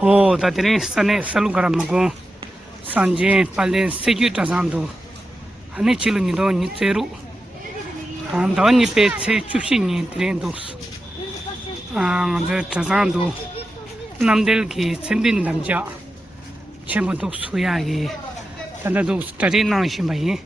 오, 다들이 산에 살루가라마고 산제 빨래 세규 타산도 아니 칠은이도 니체루 안다니 페체 춥시니 트렌도스 저 타산도 남들기 쳔빈 남자 전부도 소야기 단다도 스타리 나오시마이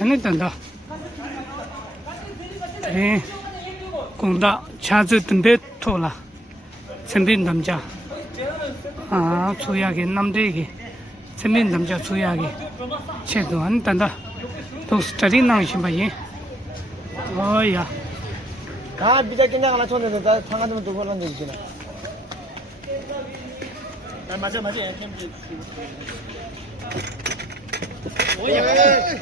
아니 단다 에 공다 차즈 든베 토라 쳔빈 남자 소야기 남들기 쳔빈 남자 소야기 체도 안 단다 또 스타리 나오시마이 어야 가 비자 긴장 하나 쳤는데 나 상가들은 두 번만 내주시나. 맞아. 오야.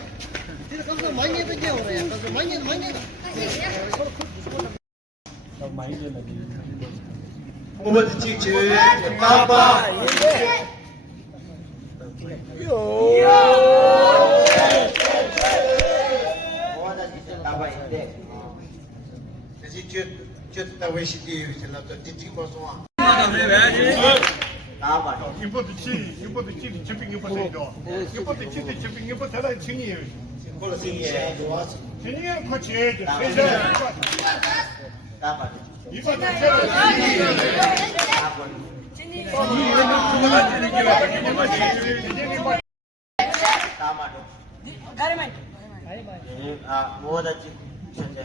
이제 가서 많이 해보게 오래. 가서 많이. 많이 되네. 오버드 찍지. 빠빠. Chuyện tao về city thì là tôi đi qua số 이번도 치 캠핑 이번도 이번도 치트 캠핑 이번 달아 친이 콜라 생이에 좋았어. 친이는 같이 해 세자 이번 달아 뭐다 찍 현재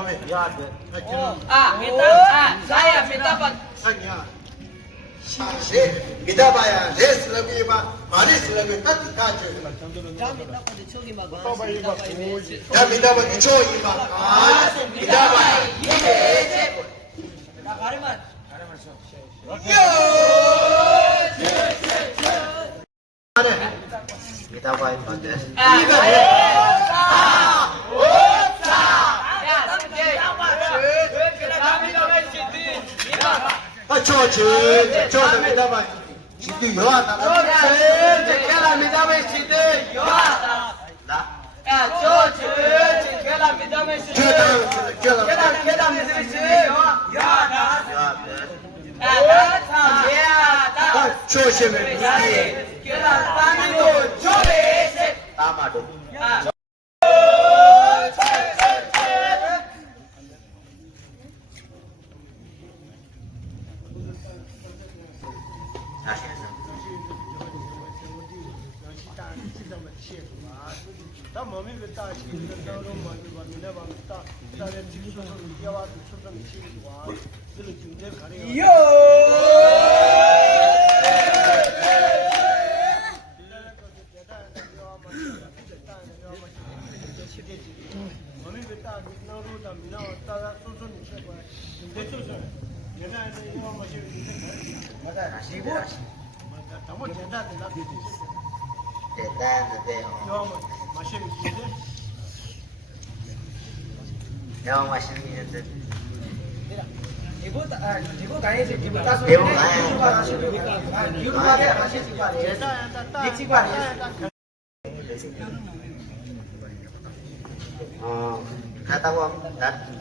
마음에 야 saya minta pak. 아니야 시세 믿어봐야 레스라고 봐 말레스라고 딱 가져 야 믿어봐 이쪽 이봐 믿어봐야 이게 믿어봐야 맞대 저 믿어봐 지금 요하다 제가 믿어봐 지금 요하다 조심해 아마도 Yang masih ni Ibu kaya sih, ibu tak suka. Ibu kaya masih sih pak. Sih pak.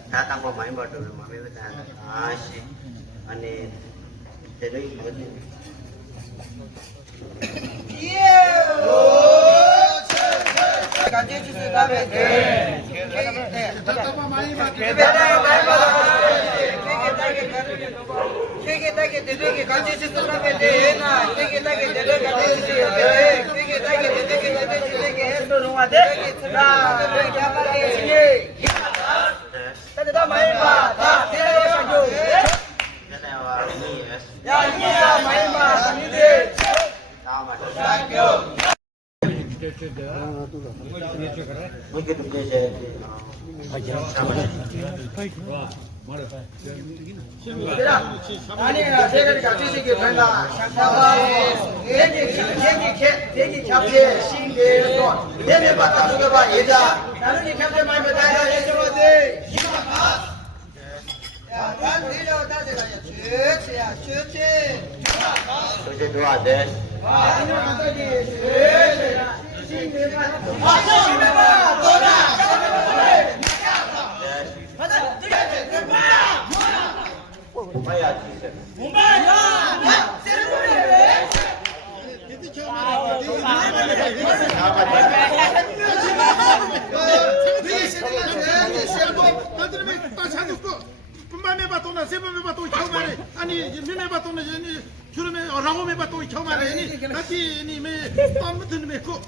datang pemain baru mami bertahan asyik ane jadi Ganti justru kami. begitu saja 아니, 제가 같이 시기 된다. 대기 캡틴 신계도 내내 받다 주게 봐 얘자. 나는 이 캡틴 많이 받아야 해줘야지. 야, 난 내려다 제가 야, 쭈쭈. sudah dua deh 아니, 갑자기 신계가 신계가 돌아. 맞아. bayar 아니 민해봐 또는 주름에 라고매봐 또 처음에 같이 님의 땀부터 메고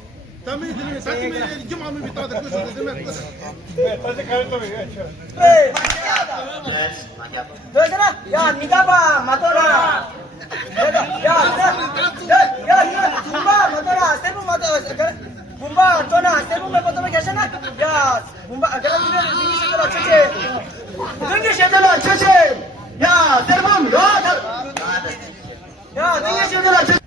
담에 드리면 사람이 이제 마음이 비따다 그래서 되면 다시 갈 거예요. 네. banyak 너잖아. 야, 네가 봐. 맞더라. 야, 분바 맞더라. 세분 맞더라. 분바 떠나. 세분 몇 번도 계시나? 야, 분바 내가 니네 등기시더라. 체체. 등기시더라. 체체. 야, 세분 야, 등기시더라. 체체.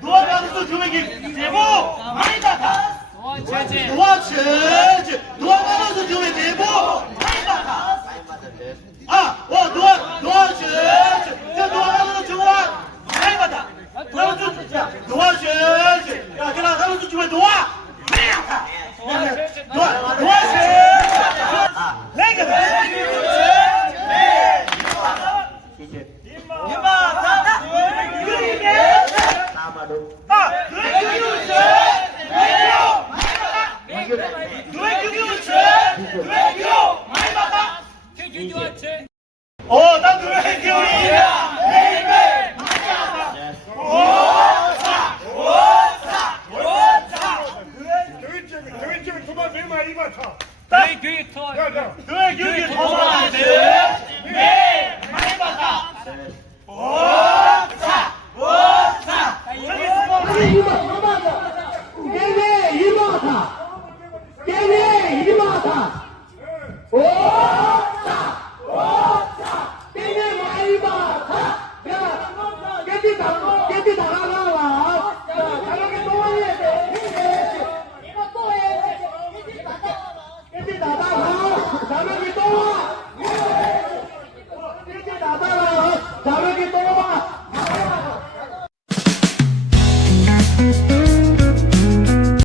노아가서 주맥이 대고 많이 닦아. 노아가서 주맥 대고 많이 닦아. 노아가서 좋아 많이 받아. 야, 그럼 가서 주맥 노아 많이 닦아. 난 노래 기울이 잘